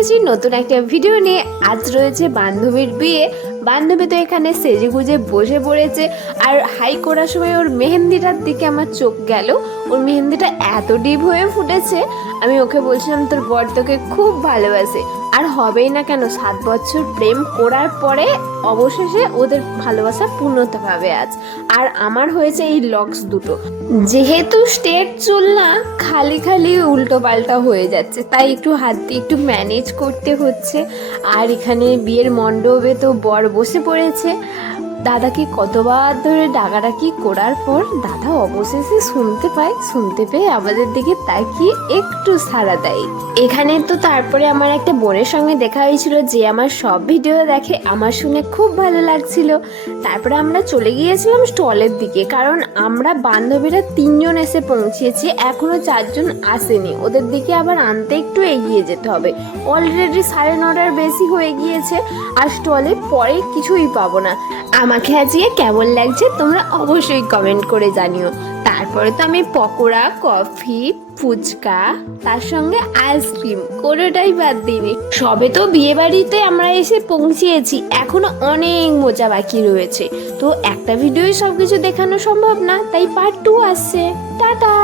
এসেছি নতুন একটা ভিডিও নিয়ে। আজ রয়েছে বান্ধবীর বিয়ে। বান্ধবী তো এখানে সেজে গুজে বসে পড়েছে, আর হাই করার সময় ওর মেহেন্দিটার দিকে আমার চোখ গেল। ওর মেহেন্দিটা এত ডিপ হয়ে ফুটেছে, আমি ওকে বলছিলাম তোর বর তোকে খুব ভালোবাসে। আর হবেই না কেন, 7 বছর প্রেম করার পরে অবশেষে ওদের ভালোবাসা পূর্ণতা পাবে আজ। আর আমার হয়েছে এই লক্স দুটো, যেহেতু স্ট্রেট চুল না, খালি খালি উল্টো পাল্টা হয়ে যাচ্ছে, তাই একটু হাত দিয়ে একটু ম্যানেজ করতে হচ্ছে। আর এখানে বিয়ের মণ্ডপে তো বর বসে পড়েছে। দাদাকে কতবার ধরে ডাকাডাকি করার পর দাদা অবশেষে শুনতে পেয়ে আমাদের দিকে তাকিয়ে একটু সাড়া দেয়। এখানে তো তারপরে আমার একটা বোনের সঙ্গে দেখা হয়েছিল, যে আমার সব ভিডিও দেখে। আমার শুনে খুব ভালো লাগছিল। তারপরে আমরা চলে গিয়েছিলাম স্টলের দিকে, কারণ আমরা বান্ধবীরা 3 জন এসে পৌঁছেছি, এখনো 4 জন আসেনি। ওদের দিকে আবার আনতে একটু এগিয়ে যেতে হবে। অলরেডি 9:30 বেশি হয়ে গিয়েছে, আর স্টলে পরে কিছুই পাবো না। আমাকে আজকে কেমন লাগছে তোমরা অবশ্যই কমেন্ট করে জানিও। তারপরে তো আমি পকোড়া, কফি, ফুচকা, তার সঙ্গে আইসক্রিম কোনোটাই বাদ দিইনি। সবে তো বিয়ে বাড়িতে আমরা এসে পৌঁছিয়েছি, এখনো অনেক মজা বাকি রয়েছে। তো একটা ভিডিওই সবকিছু দেখানো সম্ভব না, তাই পার্ট 2 আসছে। টাটা।